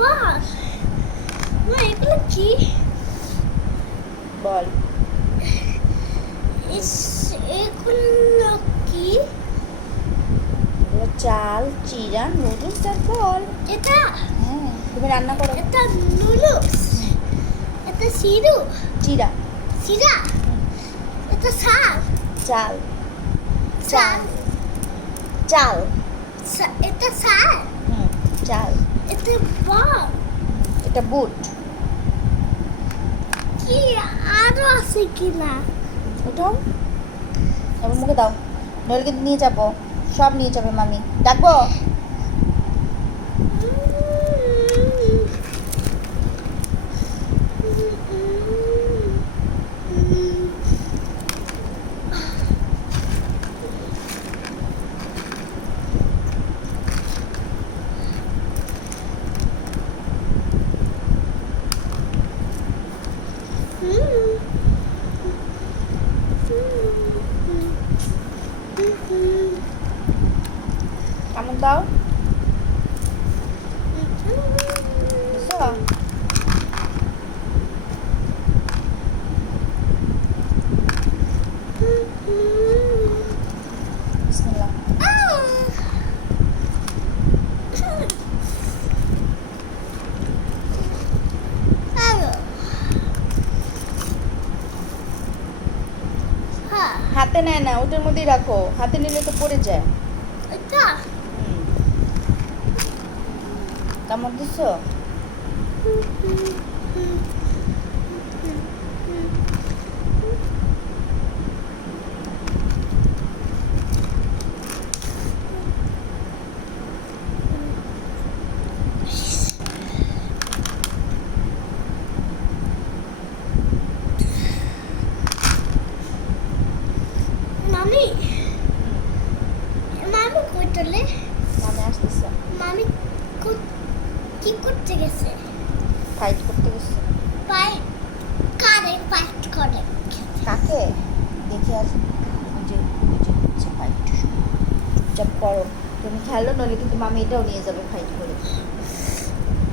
বাস মা এগুলো কি বল এগুলো কি এগুলো চাল চিরা নুডলস আর বল। এটা হ্যাঁ তুমি রান্না করো। এটা নুডলস এটা সিরু চিরা সিরা এটা সার চাল চাল চাল এটা সার চাল। এটা বল এটা বুট। কি আরো আছে কিনা ওটাও এবার মুখে দাও, নইলে কিন্তু নিয়ে যাবো, সব নিয়ে যাবে মামি। ডাকবো? কামড় দাও। বুঝছো? বিসমিল্লাহ। হাতে নেয় না, ওটার মধ্যেই রাখো, হাতে নিলে তো পড়ে যায়। এটা কামড় দিছো? মামি মামি কই চলে মামি আসতেছে। মামি কি করতে গেছে ফাইট করতে গেছে। পাই কারে ফাইট করে কাকে দেখে আর বুঝে বুঝে হচ্ছে ফাইট। চুপচাপ করো, তুমি খেলো, নইলে কিন্তু মামি এটাও নিয়ে যাবে ফাইট করে।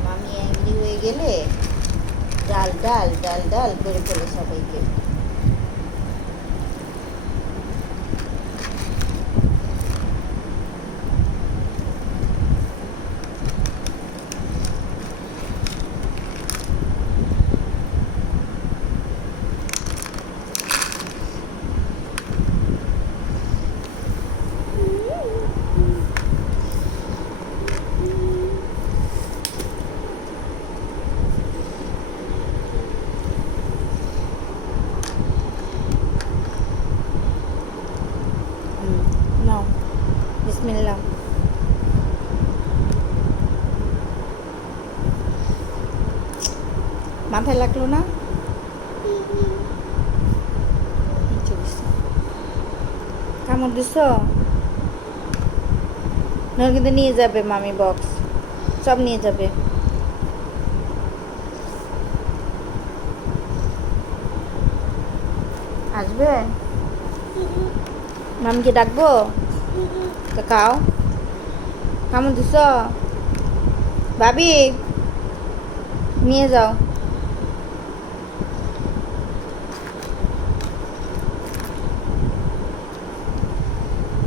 মামি অ্যাংরি হয়ে গেলে ডাল ডাল ডাল ডাল করে ফেলে সবাইকে। নাও বিসমিল্লাহ। মাথায় লাগলো না? কামড় দিছ? নইলে কিন্তু নিয়ে যাবে মামি বক্স, সব নিয়ে যাবে। আসবে? মামিকে ডাকবো? তো খাও। কামড় দিছ? ভাবি নিয়ে যাও।